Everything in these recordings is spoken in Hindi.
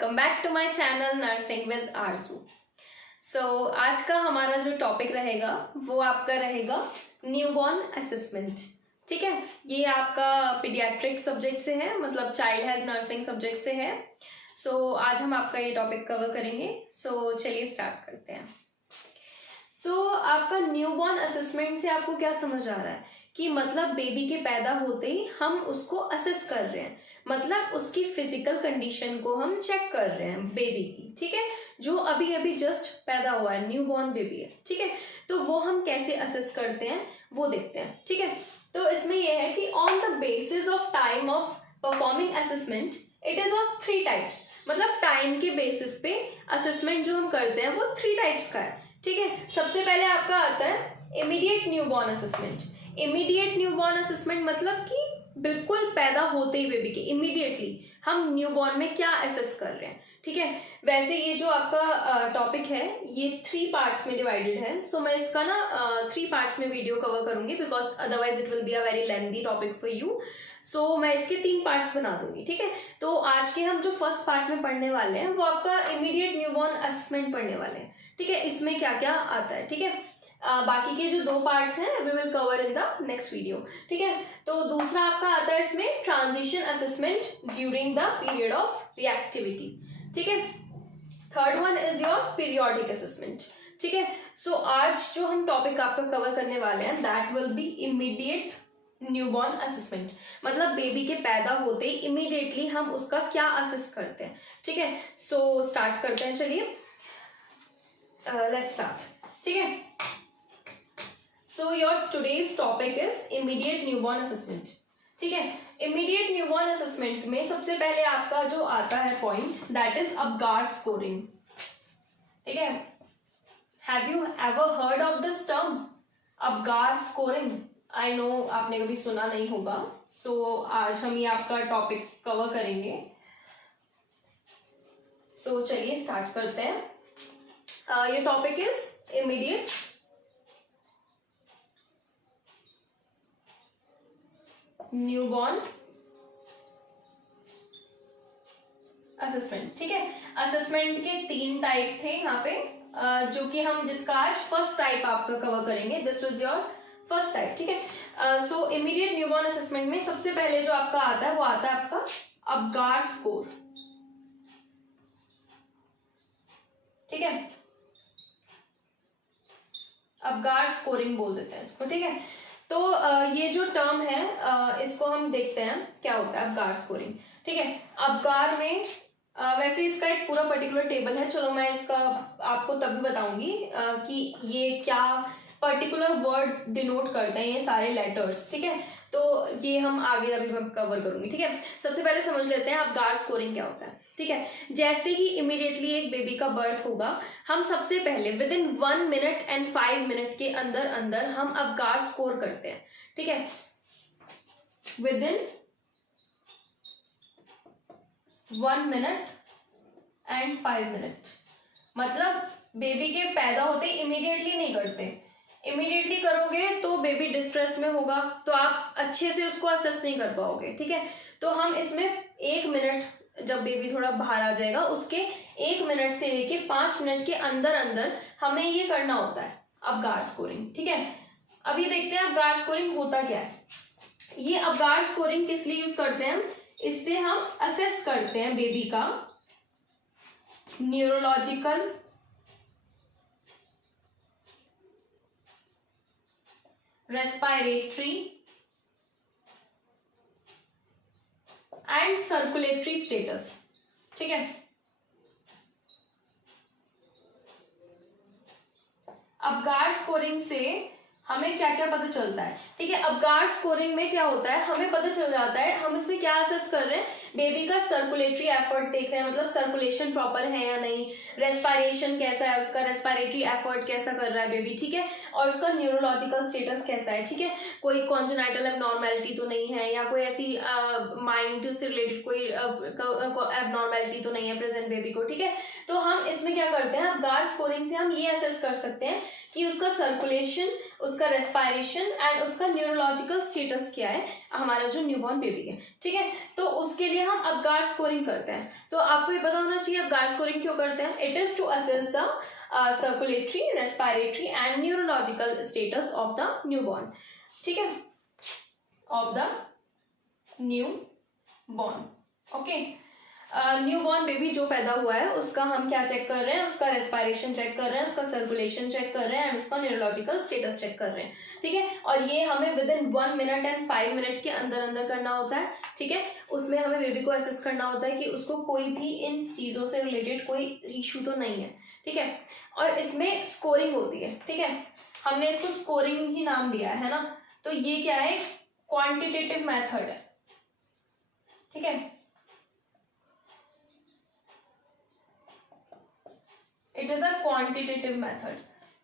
Welcome back to my channel nursing with Aarzoo. आज का हमारा जो टॉपिक रहेगा वो आपका रहेगा न्यूबॉर्न असेसमेंट। ठीक है, ये आपका पीडियाट्रिक सब्जेक्ट से है, मतलब चाइल्ड हेल्थ नर्सिंग सब्जेक्ट से है। आज हम आपका ये टॉपिक कवर करेंगे। चलिए स्टार्ट करते हैं। आपका न्यूबॉर्न असेसमेंट से आपको क्या समझ आ रहा है कि मतलब बेबी के पैदा होते ही हम उसको असेस कर रहे हैं, मतलब उसकी फिजिकल कंडीशन को हम चेक कर रहे हैं बेबी की। ठीक है, जो अभी अभी जस्ट पैदा हुआ है, न्यूबॉर्न बेबी है। ठीक है, तो वो हम कैसे असेस करते हैं वो देखते हैं। ठीक है, तो इसमें यह है कि on the basis of time of performing assessment it is of 3 types. मतलब टाइम के बेसिस पे असेसमेंट जो हम करते हैं वो 3 टाइप्स का है। ठीक है, सबसे पहले आपका आता है immediate newborn assessment. Immediate newborn assessment मतलब कि बिल्कुल पैदा होते ही बेबी के इमीडिएटली हम न्यूबॉर्न में क्या असेस कर रहे हैं। ठीक है, वैसे ये जो आपका टॉपिक है ये 3 पार्ट्स में डिवाइडेड है। मैं इसका ना 3 पार्ट्स में वीडियो कवर करूंगी, because otherwise it will be a very lengthy topic for you. मैं इसके 3 पार्ट्स बना दूंगी। ठीक है, तो आज के हम जो फर्स्ट पार्ट में पढ़ने वाले हैं वो आपका इमीडिएट न्यूबॉर्न असेसमेंट पढ़ने वाले हैं। ठीक है, इसमें क्या क्या आता है। ठीक है, बाकी के जो 2 पार्ट्स हैं we will cover in the next video. ठीक है, तो दूसरा आपका आता है इसमें transition assessment during the period of reactivity. ठीक है, third one is your periodic assessment. ठीक है, आज जो हम टॉपिक आपका कवर करने वाले हैं that will be immediate newborn assessment. मतलब बेबी के पैदा होते ही इमीडिएटली हम उसका क्या असेस करते हैं। ठीक है, स्टार्ट करते हैं। चलिए लेट्स स्टार्ट। ठीक है, your today's topic is immediate newborn assessment. ठीक है, इमीडिएट न्यूबॉर्न असेसमेंट में सबसे पहले आपका जो आता है point that is Apgar scoring. ठीक है, have you ever heard of this term Apgar scoring? I know आपने कभी सुना नहीं होगा। आज हम ये आपका टॉपिक कवर करेंगे। चलिए स्टार्ट करते हैं। ये topic is immediate newborn assessment. ठीक है, असेसमेंट के 3 टाइप थे यहाँ पे, जो कि हम जिसका आज फर्स्ट टाइप आपका कवर करेंगे। This was your first type. ठीक है, इमीडिएट न्यूबॉर्न असेसमेंट में सबसे पहले जो आपका आता है वो आता है आपका अपगार स्कोर। ठीक है, अपगार स्कोरिंग बोल देते हैं इसको। ठीक है, तो ये जो टर्म है इसको हम देखते हैं क्या होता है अपगार स्कोरिंग। ठीक है, अपगार में वैसे इसका एक पूरा पर्टिकुलर टेबल है। चलो मैं इसका आपको तभी बताऊंगी कि ये क्या पर्टिकुलर वर्ड डिनोट करते हैं, ये सारे लेटर्स। ठीक है, तो ये हम आगे अभी मैं कवर करूंगी। ठीक है, सबसे पहले समझ लेते हैं अपगार स्कोरिंग क्या होता है। ठीक है, जैसे ही इमीडिएटली एक बेबी का बर्थ होगा हम सबसे पहले with in 1 minute and 5 minute के अंदर अंदर हम अपगार स्कोर करते हैं। ठीक है, within 1 minute and 5 minute, मतलब बेबी के पैदा होते इमीडिएटली नहीं करते। इमीडिएटली करोगे तो बेबी डिस्ट्रेस में होगा, तो आप अच्छे से उसको असेस नहीं कर पाओगे। ठीक है, तो हम इसमें 1 मिनट, जब बेबी थोड़ा बाहर आ जाएगा उसके 1 मिनट से लेके 5 मिनट के अंदर अंदर हमें ये करना होता है अपगार स्कोरिंग। ठीक है, अब ये देखते हैं अपगार स्कोरिंग होता क्या है। ये अपगार स्कोरिंग किस लिए यूज करते हैं हम? इससे हम असेस करते हैं बेबी का neurological, respiratory and circulatory status. ठीक है, अपगार स्कोरिंग से हमें क्या क्या पता चलता है। ठीक है, अपगार स्कोरिंग में क्या होता है हमें पता चल जाता है हम इसमें क्या असेस कर रहे हैं, बेबी का सर्कुलेटरी एफर्ट देख रहे हैं, मतलब सर्कुलेशन प्रॉपर है या नहीं, रेस्पिरेशन कैसा है उसका, रेस्पिरेटरी एफर्ट कैसा कर रहा है बेबी। ठीक है, और उसका न्यूरोलॉजिकल स्टेटस कैसा है। ठीक है, कोई कॉन्जेनाइटल एबनॉर्मेलिटी तो नहीं है, या कोई ऐसी माइंड से रिलेटेड कोई एबनॉर्मेलिटी तो नहीं है प्रेजेंट बेबी को। ठीक है, तो हम इसमें क्या करते हैं अपगार स्कोरिंग से हम ये असेस कर सकते हैं कि उसका सर्कुलेशन, उसका उसका रेस्पायरेशन एंड उसका न्यूरोलॉजिकल स्टेटस क्या है, हमारा जो न्यूबॉर्न बेबी है, ठीक है। तो उसके लिए हम अपगार्ड स्कोरिंग करते हैं। तो आपको ये पता होना चाहिए अपगार्ड स्कोरिंग क्यों करते हैं। It is to assess the circulatory, respiratory and neurological status of the newborn, ठीक है, of the newborn. Okay, newborn baby जो पैदा हुआ है उसका हम क्या चेक कर रहे हैं, उसका रेस्पायरेशन चेक कर रहे हैं, उसका सर्कुलेशन चेक कर रहे हैं एंड उसका न्यूरोलॉजिकल स्टेटस चेक कर रहे हैं, ठीक है। और ये हमें with in 1 minute and 5 minute के अंदर अंदर करना होता है, ठीक है। उसमें हमें बेबी को असेस करना होता है कि उसको कोई भी इन चीज़ों से रिलेटेड कोई इशू तो नहीं है, ठीक है। और इसमें स्कोरिंग होती है, ठीक है, हमने इसको स्कोरिंग ही नाम दिया है ना। तो ये क्या है, क्वांटिटेटिव मेथड है, ठीक है। It is a quantitative method.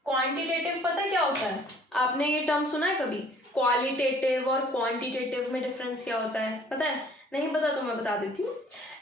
Quantitative पता क्या होता है, आपने ये टर्म सुना है कभी, क्वालिटेटिव और क्वांटिटेटिव में डिफरेंस क्या होता है, पता है? नहीं पता तो मैं बता देती हूँ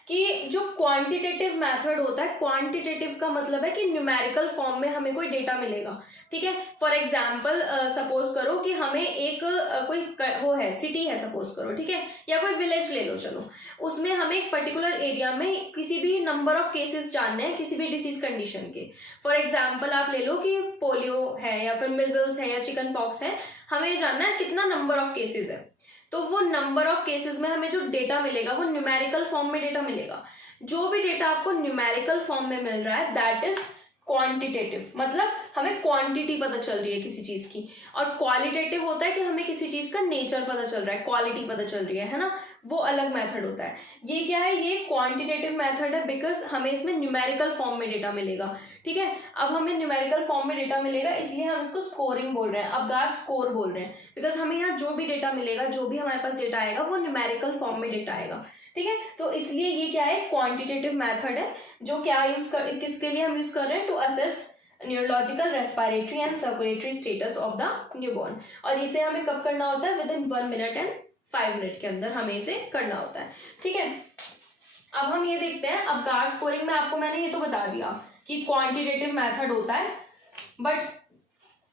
कि जो क्वांटिटेटिव मेथड होता है, क्वांटिटेटिव का मतलब है कि न्यूमेरिकल फॉर्म में हमें कोई डेटा मिलेगा, ठीक है। फॉर एग्जाम्पल सपोज करो कि हमें एक कोई वो है, सिटी है सपोज करो, ठीक है, या कोई विलेज ले लो, चलो, उसमें हमें एक पर्टिकुलर एरिया में किसी भी नंबर ऑफ केसेस जानने हैं किसी भी डिसीज कंडीशन के। फॉर एग्जाम्पल आप ले लो कि पोलियो है या फिर मिजल्स है या चिकन पॉक्स है, हमें ये जानना है कितना नंबर ऑफ केसेस है। तो वो नंबर ऑफ केसेस में हमें जो डेटा मिलेगा वो न्यूमेरिकल फॉर्म में डेटा मिलेगा। जो भी डेटा आपको न्यूमेरिकल फॉर्म में मिल रहा है दैट इज क्वांटिटेटिव, मतलब हमें क्वांटिटी पता चल रही है किसी चीज की। और क्वालिटेटिव होता है कि हमें किसी चीज का नेचर पता चल रहा है, क्वालिटी पता चल रही है ना, वो अलग मेथड होता है। ये क्या है, ये क्वांटिटेटिव मेथड है बिकॉज हमें इसमें न्यूमेरिकल फॉर्म में डेटा मिलेगा, ठीक है। अब हमें न्यूमेरिकल फॉर्म में डेटा मिलेगा इसलिए हम इसको स्कोरिंग बोल रहे हैं, अपगार्ड स्कोर बोल रहे हैं, बिकॉज हमें यहाँ जो भी डेटा मिलेगा, जो भी हमारे पास डेटा आएगा वो न्यूमेरिकल फॉर्म में डेटा आएगा, ठीक है। तो इसलिए ये क्या है, क्वांटिटेटिव मेथड है, जो क्या यूज कर, किसके लिए हम यूज कर रहे हैं, to assess neurological, respiratory and circulatory status of the newborn. और इसे हमें कब करना होता है, within 1 minute and 5 minute के अंदर हमें इसे करना होता है, ठीक है। अब हम ये देखते हैं अपगार्ड स्कोरिंग में, आपको मैंने ये तो बता दिया कि क्वांटिटेटिव मेथड होता है, बट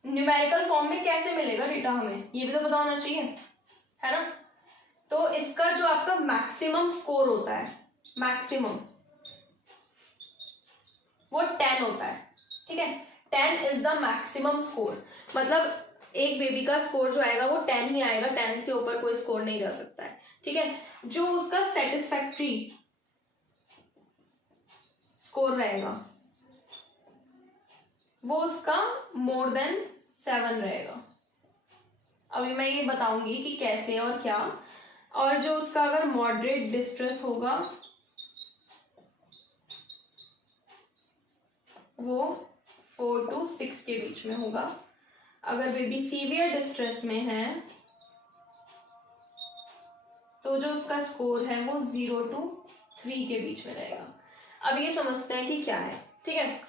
न्यूमेरिकल फॉर्म में कैसे मिलेगा डेटा हमें, ये भी तो पता होना चाहिए, है ना। तो इसका जो आपका मैक्सिमम स्कोर होता है, मैक्सिमम, वो 10 होता है, ठीक है। 10 इज द मैक्सिमम स्कोर, मतलब एक बेबी का स्कोर जो आएगा वो 10 ही आएगा, 10 से ऊपर कोई स्कोर नहीं जा सकता है, ठीक है। जो उसका सेटिस्फैक्ट्री स्कोर रहेगा वो उसका मोर देन 7 रहेगा। अभी मैं ये बताऊंगी कि कैसे और क्या। और जो उसका अगर मॉडरेट डिस्ट्रेस होगा वो 4 to 6 के बीच में होगा। अगर बेबी सीवियर डिस्ट्रेस में है तो जो उसका स्कोर है वो 0 to 3 के बीच में रहेगा। अब ये समझते हैं कि क्या है, ठीक है।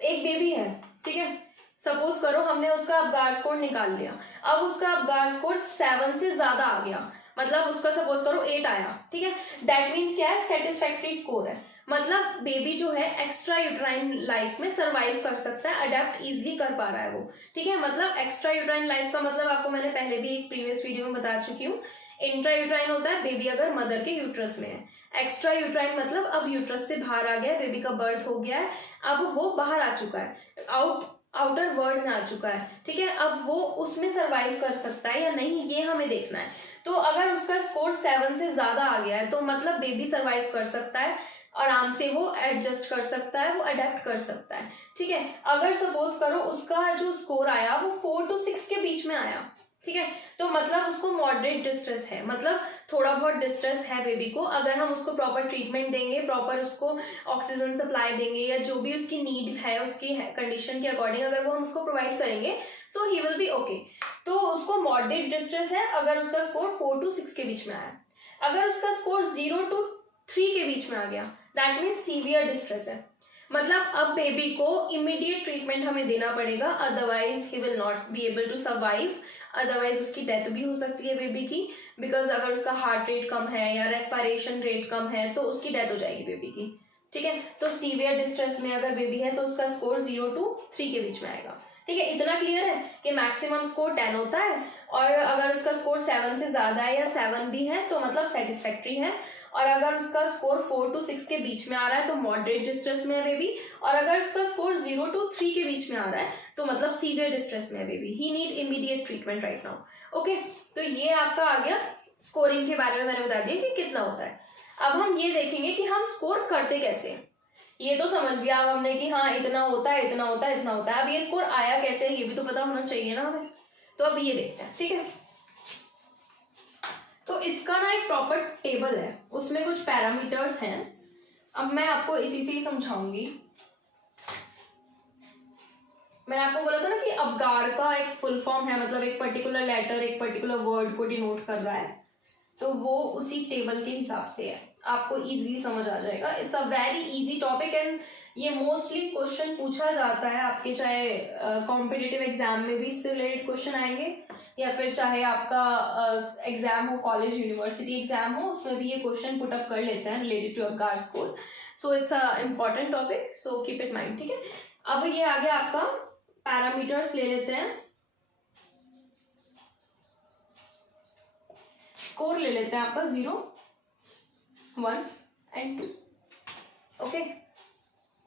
एक बेबी है, ठीक है, सपोज करो हमने उसका अपगार्ड स्कोर निकाल लिया। अब उसका अपगार्ड स्कोर 7 से ज्यादा आ गया, मतलब उसका सपोज करो 8 आया, ठीक है। दैट मीन्स क्या है, सेटिस्फैक्ट्री स्कोर है, मतलब बेबी जो है एक्स्ट्रा यूट्राइन लाइफ में सरवाइव कर सकता है, अडेप्ट इजिली कर पा रहा है वो, ठीक है। मतलब एक्स्ट्रा यूट्राइन लाइफ का मतलब आपको मैंने पहले भी एक प्रीवियस वीडियो में बता चुकी हूँ। इंट्रा यूट्राइन होता है बेबी अगर मदर के यूट्रस में है, एक्स्ट्रा यूट्राइन मतलब अब यूट्रस से बाहर आ गया, बेबी का बर्थ हो गया है, अब वो बाहर आ चुका है, आउटर वर्ल्ड में आ चुका है, ठीक है। अब वो उसमें सरवाइव कर सकता है या नहीं ये हमें देखना है। तो अगर उसका स्कोर 7 से ज्यादा आ गया है तो मतलब बेबी सरवाइव कर सकता है, आराम से वो एडजस्ट कर सकता है, वो अडेप्ट कर सकता है, ठीक है। अगर सपोज करो उसका जो स्कोर आया वो 4 to 6 के बीच में आया, ठीक है, तो मतलब उसको मॉडरेट डिस्ट्रेस है, मतलब थोड़ा बहुत डिस्ट्रेस है बेबी को। अगर हम उसको प्रॉपर ट्रीटमेंट देंगे, प्रॉपर उसको ऑक्सीजन सप्लाई देंगे या जो भी उसकी नीड है उसकी कंडीशन के अकॉर्डिंग अगर वो हम उसको प्रोवाइड करेंगे, सो ही विल बी ओके। तो उसको मॉडरेट डिस्ट्रेस है अगर उसका स्कोर 4 to 6 के बीच में आया। अगर उसका स्कोर 0 to 3 के बीच में आ गया दैट मीन्स सीवियर डिस्ट्रेस है, मतलब अब बेबी को इमीडिएट ट्रीटमेंट हमें देना पड़ेगा, otherwise he will not be able to survive, otherwise उसकी डेथ भी हो सकती है बेबी की, बिकॉज अगर उसका हार्ट रेट कम है या रेस्पिरेशन रेट कम है तो उसकी डेथ हो जाएगी बेबी की, ठीक है। तो सीवियर डिस्ट्रेस में अगर बेबी है तो उसका स्कोर 0 to 3 के बीच में आएगा। ठीक है, इतना क्लियर है कि मैक्सिमम स्कोर 10 होता है, और अगर उसका स्कोर 7 से ज्यादा है या 7 भी है तो मतलब सेटिस्फैक्ट्री है, और अगर उसका स्कोर 4 to 6 के बीच में आ रहा है तो मॉडरेट डिस्ट्रेस में है बेबी, और अगर उसका स्कोर 0 to 3 के बीच में आ रहा है तो मतलब सीवियर डिस्ट्रेस में है baby, he need immediate treatment right now. Okay, तो ये आपका आ गया स्कोरिंग के बारे में, मैंने बता दिया कि कितना होता है। अब हम ये देखेंगे कि हम स्कोर करते कैसे हैं। ये तो समझ गया अब हमने कि हाँ इतना होता है, इतना होता है, इतना होता है। अब ये स्कोर आया कैसे है ये भी तो पता होना चाहिए ना हमें, तो अब ये देखते हैं। ठीक है, तो इसका ना एक प्रॉपर टेबल है, उसमें कुछ पैरामीटर्स हैं। अब मैं आपको इसी से ही समझाऊंगी। मैंने आपको बोला था ना कि अबगार का एक फुल फॉर्म है, मतलब एक पर्टिकुलर लेटर एक पर्टिकुलर वर्ड को डिनोट कर रहा है, तो वो उसी टेबल के हिसाब से है, आपको इजीली समझ आ जाएगा। It's a very easy topic and ये मोस्टली क्वेश्चन पूछा जाता है आपके, चाहे कॉम्पिटिटिव एग्जाम में भी इससे रिलेटेड क्वेश्चन आएंगे, या फिर चाहे आपका एग्जाम हो, कॉलेज यूनिवर्सिटी एग्जाम हो, उसमें भी ये क्वेश्चन पुट अप कर लेते हैं related to Apgar score. So it's a important topic, so keep it mind. ठीक है, अब ये आगे आपका पैरामीटर्स ले लेते हैं, स्कोर ले लेते हैं आपका 0, 1 and 2। ओके,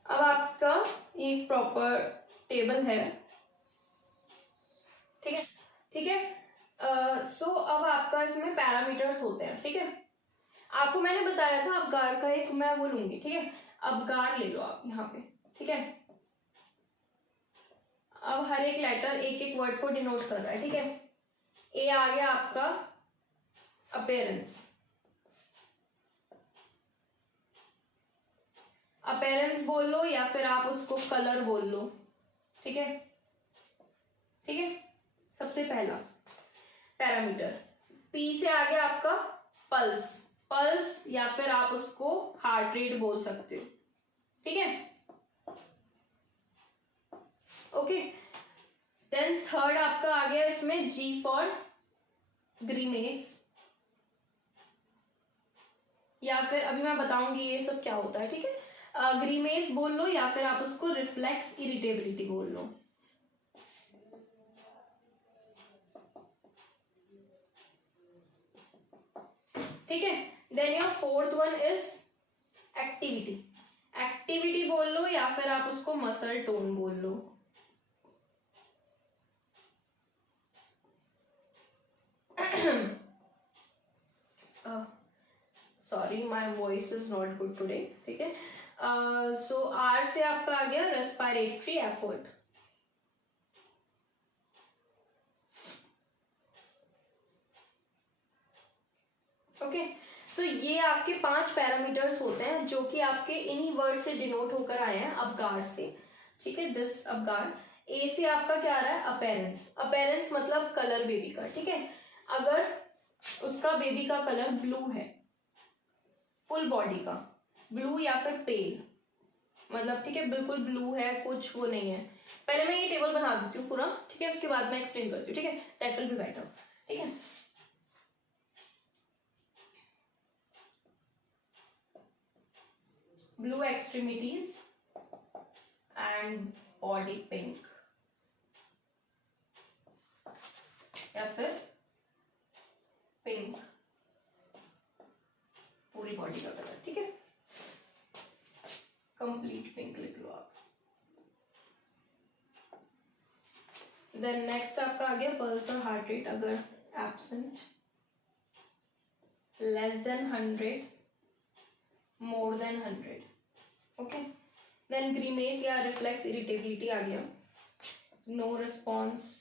अब आपका एक प्रॉपर टेबल है। ठीक है, ठीक है। सो अब आपका इसमें पैरामीटर्स होते हैं। ठीक है, आपको मैंने बताया था अबगार का एक मैं वो लूंगी। ठीक है, अबगार ले लो आप यहाँ पे। ठीक है, अब हर एक लेटर एक एक वर्ड को डिनोट कर रहा है। ठीक है, ए आ गया आपका अपीयरेंस, अपीयरेंस बोल लो या फिर आप उसको कलर बोल लो। ठीक है, ठीक है, सबसे पहला पैरामीटर। पी से आगे आपका पल्स, पल्स या फिर आप उसको हार्ट रेट बोल सकते हो। ठीक है, ओके। देन थर्ड आपका आ गया इसमें जी फॉर ग्रीमेस, या फिर अभी मैं बताऊंगी ये सब क्या होता है। ठीक है, ग्रीमेस बोल लो या फिर आप उसको रिफ्लेक्स इरिटेबिलिटी बोल लो। ठीक है, then your fourth one is activity, activity बोल लो या फिर आप उसको मसल टोन बोल लो। Sorry my voice is not good today. ठीक है, सो आर से आपका आ गया रेस्पिरेटरी एफर्ट। ओके, सो ये आपके 5 पैरामीटर्स होते हैं जो कि आपके इन्हीं वर्ड से डिनोट होकर आए हैं अबगार से। ठीक है, दिस अबगार। ए से आपका क्या आ रहा है अपीयरेंस, अपीयरेंस मतलब कलर बेबी का। ठीक है, अगर उसका बेबी का कलर ब्लू है, फुल बॉडी का ब्लू या फिर पेल, मतलब ठीक है बिल्कुल ब्लू है, कुछ वो नहीं है। पहले मैं ये टेबल बना देती हूँ पूरा। ठीक है, उसके बाद मैं एक्सप्लेन करती हूँ। ठीक है, दैट विल बी बेटर। ठीक है, blue extremities and body pink, या फिर पिंक पूरी बॉडी का कलर। ठीक है, कंप्लीट पिंक लिख लो आप। देन नेक्स्ट आपका आ गया पल्स और हार्ट रेट, अगर absent, less than 100, more than 100। Okay, then grimace या रिफ्लेक्स इरिटेबिलिटी आ गया, नो रिस्पॉन्स,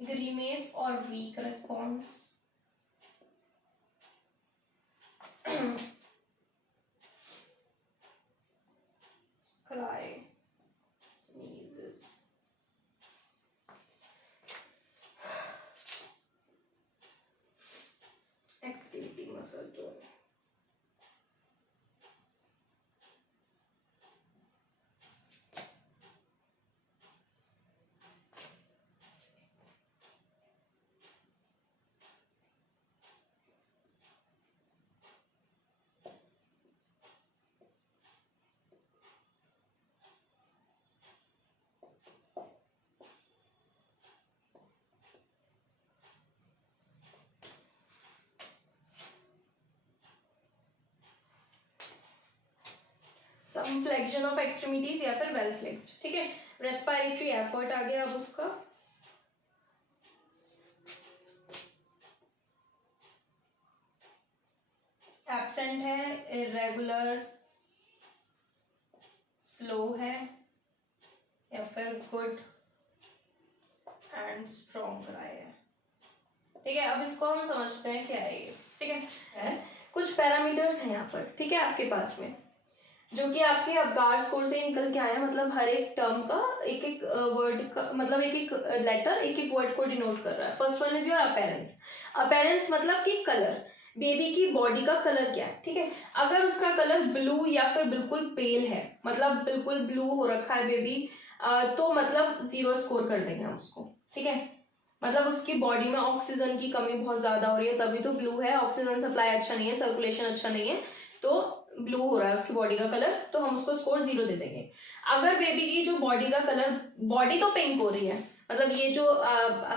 ग्रीमेस और weak response, cry, sneezes, activity muscle tone, flexion of extremities या फिर वेल फ्लेक्स्ड, ठीक है। रेस्पिरेटरी एफर्ट आ गया अब उसका, एब्सेंट है, इरेगुलर, स्लो है या फिर गुड एंड स्ट्रॉन्ग क्राई है, ठीक है। अब इसको हम समझते हैं क्या है ये, ठीक है। कुछ पैरामीटर्स हैं यहाँ पर, ठीक है, आपके पास में, जो कि आपके अबगार स्कोर से निकल के आया है। मतलब हर एक टर्म का एक एक वर्ड का मतलब एक एक लेटर एक एक वर्ड को डिनोट कर रहा है। First one is your appearance. Appearance मतलब कि कलर, बेबी की बॉडी का कलर क्या है, ठीक है। अगर उसका कलर ब्लू या फिर बिल्कुल पेल है, मतलब बिल्कुल ब्लू हो रखा है बेबी, तो मतलब 0 स्कोर कर देंगे हम उसको, ठीक है। मतलब उसकी बॉडी में ऑक्सीजन की कमी बहुत ज्यादा हो रही है तभी तो ब्लू है, ऑक्सीजन सप्लाई अच्छा नहीं है, सर्कुलेशन अच्छा नहीं है, तो ब्लू हो रहा है उसकी बॉडी का कलर, तो हम उसको स्कोर 0 दे देंगे। अगर बेबी की जो बॉडी का कलर, बॉडी तो पिंक हो रही है, मतलब ये जो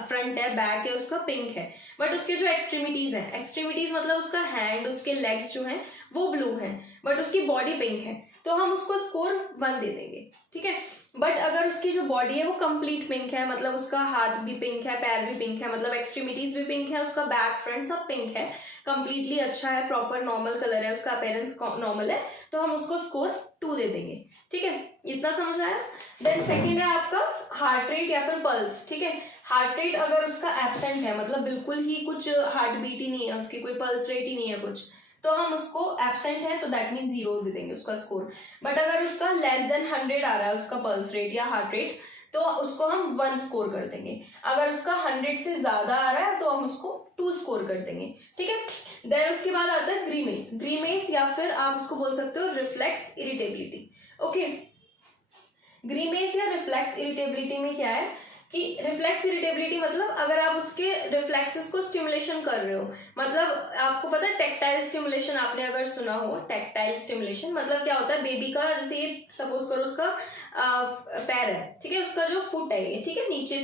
फ्रंट है, बैक है, उसका पिंक है, बट उसके जो एक्सट्रीमिटीज है, एक्सट्रीमिटीज मतलब उसका हैंड, उसके लेग्स जो हैं वो ब्लू है, बट उसकी बॉडी पिंक है, तो हम उसको स्कोर 1 दे देंगे, ठीक है। बट अगर उसकी जो बॉडी है वो कंप्लीट पिंक है, मतलब उसका हाथ भी पिंक है, पैर भी पिंक है, मतलब एक्सट्रीमिटीज भी पिंक है, उसका बैक फ्रंट सब पिंक है, कंप्लीटली अच्छा है, प्रॉपर नॉर्मल कलर है, उसका अपीयरेंस नॉर्मल है, तो हम उसको स्कोर 2 दे देंगे, ठीक है। इतना समझ आया। देन सेकंड है आपका हार्ट रेट या फिर पल्स, ठीक है। हार्ट रेट अगर उसका एब्सेंट है, मतलब बिल्कुल ही कुछ हार्ट बीट ही नहीं है उसकी, कोई पल्स रेट ही नहीं है कुछ, तो हम उसको एब्सेंट है तो दैट मीन 0 दे देंगे उसका स्कोर। बट अगर उसका लेस देन 100 आ रहा है उसका पल्स रेट या हार्ट रेट, तो उसको हम 1 स्कोर कर देंगे। अगर उसका 100 से ज्यादा आ रहा है तो हम उसको 2 स्कोर कर देंगे, ठीक है। देन उसके बाद आता है ग्रीमेस। ग्रीमेस या फिर आप उसको बोल सकते हो रिफ्लेक्स इरिटेबिलिटी, ओके। ग्रीमेस या रिफ्लेक्स इरिटेबिलिटी में क्या है कि रिफ्लेक्स इरिटेबिलिटी मतलब अगर आप उसके रिफ्लेक्सेस को स्टिमुलेशन कर रहे हो, मतलब आपको पता है टेक्टाइल स्टिमुलेशन, आपने अगर सुना हो टेक्टाइल स्टिमुलेशन, मतलब क्या होता है बेबी का, जैसे ये सपोज करो उसका पैर है, ठीक है, उसका जो फुट है ये, ठीक है, नीचे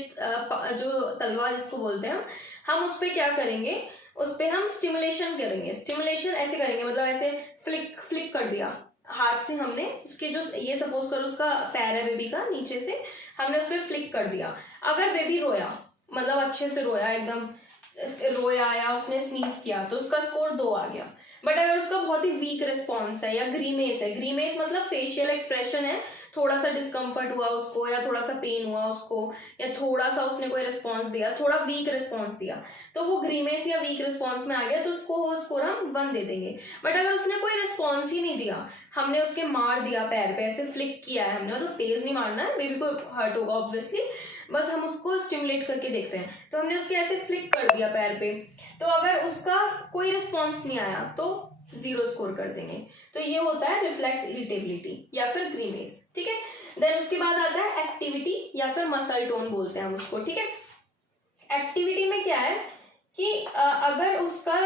जो तलवा जिसको बोलते हैं हम उस पर क्या करेंगे, उस पर हम स्टिमुलेशन करेंगे। स्टिमुलेशन ऐसे करेंगे, मतलब ऐसे फ्लिक फ्लिक कर दिया हाथ से हमने, उसके जो ये सपोज करो उसका पैर है बेबी का, नीचे से हमने उस पर फ्लिक कर दिया। अगर बेबी रोया, मतलब अच्छे से रोया, एकदम रोया या उसने स्नीज किया, तो उसका स्कोर 2 आ गया। बट अगर उसका बहुत ही वीक रिस्पॉन्स है या ग्रीमेस है, ग्रीमेस मतलब फेशियल एक्सप्रेशन है, थोड़ा सा डिस्कम्फर्ट हुआ उसको या थोड़ा सा पेन हुआ उसको या थोड़ा सा उसने कोई रिस्पॉन्स दिया, थोड़ा वीक रिस्पॉन्स दिया, तो वो ग्रीमेस या वीक रिस्पॉन्स में आ गया, तो उसको स्कोर हम 1 दे देंगे। बट अगर उसने कोई रिस्पॉन्स ही नहीं दिया, हमने उसके मार दिया पैर पे, ऐसे फ्लिक किया है हमने, मतलब तेज नहीं मारना है, बेबी को हर्ट होगा ऑब्वियसली, बस हम उसको स्टिमुलेट करके देख रहे हैं, तो हमने उसके ऐसे फ्लिक कर दिया पैर पे, तो अगर उसका कोई रिस्पॉन्स नहीं आया तो 0 स्कोर कर देंगे। तो ये होता है रिफ्लेक्स इरिटेबिलिटी या फिर ग्रीमेस, ठीक है। देन उसके बाद आता है एक्टिविटी या फिर मसल टोन बोलते हैं हम उसको, ठीक है। एक्टिविटी में क्या है कि अगर उसका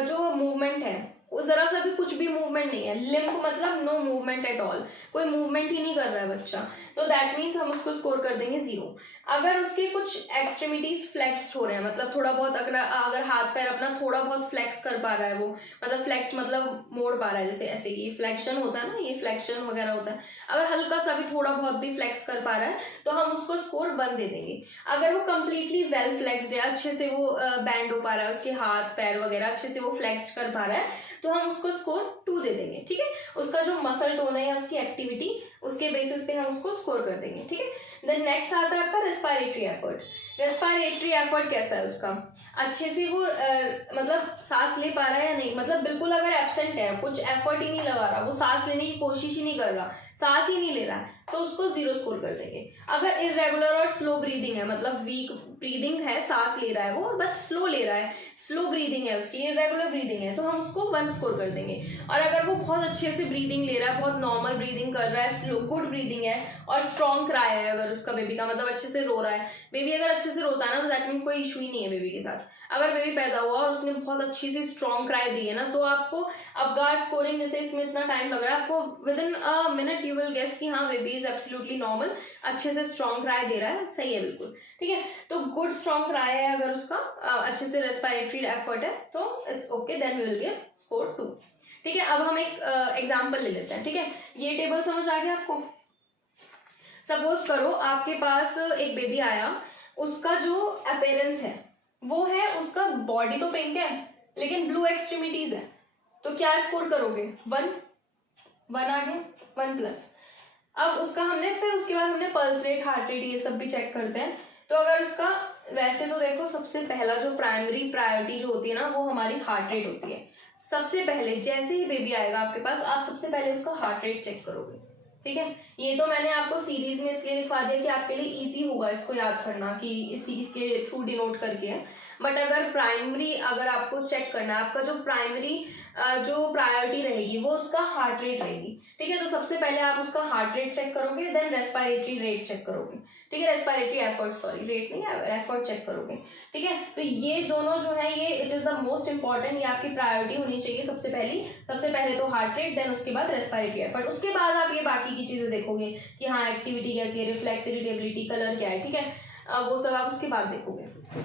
जो मूवमेंट है वो जरा सा भी कुछ भी मूवमेंट नहीं है, लिम्प मतलब नो मूवमेंट एट ऑल, कोई मूवमेंट ही नहीं कर रहा है बच्चा, तो दैट मीन्स हम उसको स्कोर कर देंगे 0। अगर उसके कुछ एक्सट्रीमिटीज फ्लेक्स हो रहे हैं, मतलब थोड़ा बहुत अगर हाथ पैर अपना थोड़ा बहुत फ्लेक्स कर पा रहा है वो, मतलब फ्लेक्स मतलब मोड़ पा रहा है, जैसे ऐसे ये फ्लेक्शन होता है ना, ये फ्लेक्शन वगैरह होता है, अगर हल्का सा भी थोड़ा बहुत भी फ्लेक्स कर पा रहा है तो हम उसको स्कोर 1 दे देंगे। अगर वो कंप्लीटली वेल फ्लेक्स्ड है, अच्छे से वो बैंड हो पा रहा है, उसके हाथ पैर वगैरह अच्छे से वो फ्लेक्स कर पा रहा है, तो हम उसको स्कोर 2 दे देंगे, ठीक है। उसका जो मसल टोन है या उसकी एक्टिविटी, उसके बेसिस पे हम उसको स्कोर कर देंगे, ठीक है। देन नेक्स्ट आता है आपका रेस्पिरेटरी एफर्ट। रेस्पिरेटरी एफर्ट कैसा है उसका, अच्छे से वो मतलब सांस ले पा रहा है या नहीं, मतलब बिल्कुल अगर एब्सेंट है, कुछ एफर्ट ही नहीं लगा रहा, वो सांस लेने की कोशिश ही नहीं कर रहा, सांस ही नहीं ले रहा है, तो उसको 0 स्कोर कर देंगे। अगर इरेगुलर और स्लो ब्रीदिंग है, मतलब वीक ब्रीदिंग है, सांस ले रहा है वो बट स्लो ले रहा है, स्लो ब्रीदिंग है उसकी, इरेगुलर ब्रीदिंग है, तो हम उसको 1 स्कोर कर देंगे। और अगर वो बहुत अच्छे से ब्रीदिंग ले रहा है, बहुत नॉर्मल ब्रीदिंग कर रहा है, स्लो गुड ब्रीदिंग है और स्ट्रॉन्ग क्राई है अगर उसका बेबी का, मतलब अच्छे से रो रहा है, बेबी अगर अच्छे से रोता है ना तो दैट मीन्स कोई इशू ही नहीं है बेबी के साथ। अगर बेबी पैदा हुआ और उसने बहुत अच्छी सी स्ट्रॉन्ग क्राई दी है ना, तो आपको अबगार स्कोरिंग, जैसे इसमें इतना टाइम लग रहा है, आपको within a minute you will guess कि हाँ बेबी इज एब्सोल्युटली नॉर्मल, अच्छे से स्ट्रॉन्ग क्राई दे रहा है, सही है बिल्कुल, ठीक है। तो गुड स्ट्रॉन्ग क्राई है अगर उसका, अच्छे से रेस्पिरेटरी एफर्ट है, तो it's okay, then we will give score 2। ठीक है, अब हम एक एग्जाम्पल ले लेते हैं। ठीक है, ये टेबल समझ आ गया आपको? सपोज करो आपके पास एक बेबी आया, उसका जो अपेयरेंस है वो है, उसका बॉडी तो पिंक है लेकिन ब्लू एक्सट्रीमिटीज है, तो क्या स्कोर करोगे? 1 आ गया, 1+। अब उसका हमने फिर उसके बाद हमने पल्स रेट, हार्ट रेट ये सब भी चेक करते हैं। तो अगर उसका, वैसे तो देखो सबसे पहला जो प्राइमरी प्रायोरिटी जो होती है ना वो हमारी हार्ट रेट होती है। सबसे पहले जैसे ही बेबी आएगा आपके पास, आप सबसे पहले उसका हार्ट रेट चेक करोगे। ठीक है, ये तो मैंने आपको सीरीज में इसलिए लिखवा दिया कि आपके लिए इजी होगा इसको याद करना, कि इसी के थ्रू डिनोट करके है। बट अगर प्राइमरी अगर आपको चेक करना है, आपका जो प्राइमरी जो प्रायोरिटी रहेगी वो उसका हार्ट रेट रहेगी। ठीक है, तो सबसे पहले आप उसका हार्ट रेट चेक करोगे, देन रेस्पिरेटरी रेट चेक करोगे। ठीक है, रेस्पिरेटरी एफर्ट, सॉरी रेट नहीं, एफर्ट चेक करोगे। ठीक है, तो ये दोनों जो है ये it is the most important, ये आपकी प्रायोरिटी होनी चाहिए सबसे पहले तो हार्ट रेट, देन उसके बाद रेस्पिरेटरी एफर्ट। उसके बाद आप ये बाकी की चीजें देखोगे कि हाँ एक्टिविटी कैसी है, रिफ्लेक्स, इरिटेबिलिटी, कलर क्या है। ठीक है, वो सब आप उसके बाद देखोगे।